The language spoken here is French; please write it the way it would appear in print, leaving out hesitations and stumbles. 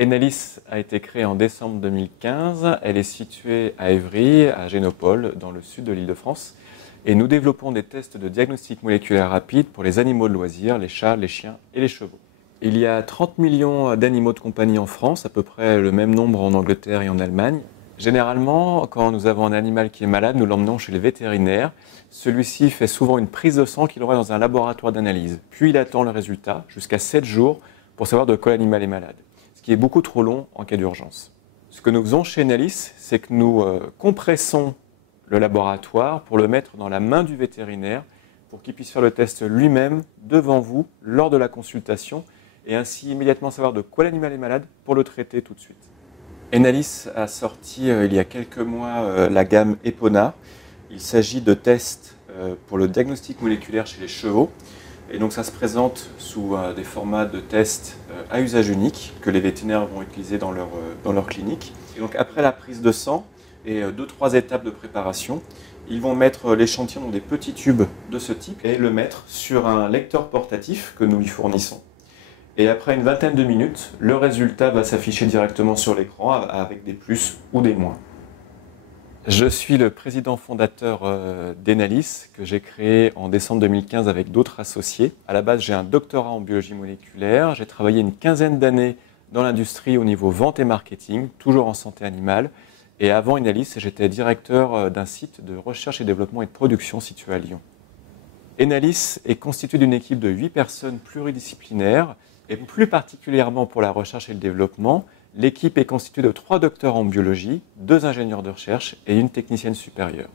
Enalis a été créée en décembre 2015. Elle est située à Évry, à Génopole, dans le sud de l'Île-de-France. Et nous développons des tests de diagnostic moléculaire rapide pour les animaux de loisirs, les chats, les chiens et les chevaux. Il y a 30 millions d'animaux de compagnie en France, à peu près le même nombre en Angleterre et en Allemagne. Généralement, quand nous avons un animal qui est malade, nous l'emmenons chez le vétérinaire. Celui-ci fait souvent une prise de sang qu'il envoie dans un laboratoire d'analyse. Puis il attend le résultat, jusqu'à 7 jours, pour savoir de quoi l'animal est malade. Ce qui est beaucoup trop long en cas d'urgence. Ce que nous faisons chez Enalis, c'est que nous compressons le laboratoire pour le mettre dans la main du vétérinaire pour qu'il puisse faire le test lui-même devant vous lors de la consultation et ainsi immédiatement savoir de quoi l'animal est malade pour le traiter tout de suite. Enalis a sorti il y a quelques mois la gamme Epona. Il s'agit de tests pour le diagnostic moléculaire chez les chevaux. Et donc ça se présente sous des formats de tests à usage unique que les vétérinaires vont utiliser dans leur clinique. Et donc après la prise de sang et 2-3 étapes de préparation, ils vont mettre l'échantillon dans des petits tubes de ce type et le mettre sur un lecteur portatif que nous lui fournissons. Et après une vingtaine de minutes, le résultat va s'afficher directement sur l'écran avec des plus ou des moins. Je suis le président fondateur d'Enalis, que j'ai créé en décembre 2015 avec d'autres associés. À la base, j'ai un doctorat en biologie moléculaire. J'ai travaillé une quinzaine d'années dans l'industrie au niveau vente et marketing, toujours en santé animale. Et avant Enalis, j'étais directeur d'un site de recherche et développement et de production situé à Lyon. Enalis est constitué d'une équipe de 8 personnes pluridisciplinaires. Et plus particulièrement pour la recherche et le développement, l'équipe est constituée de 3 docteurs en biologie, 2 ingénieurs de recherche et une technicienne supérieure.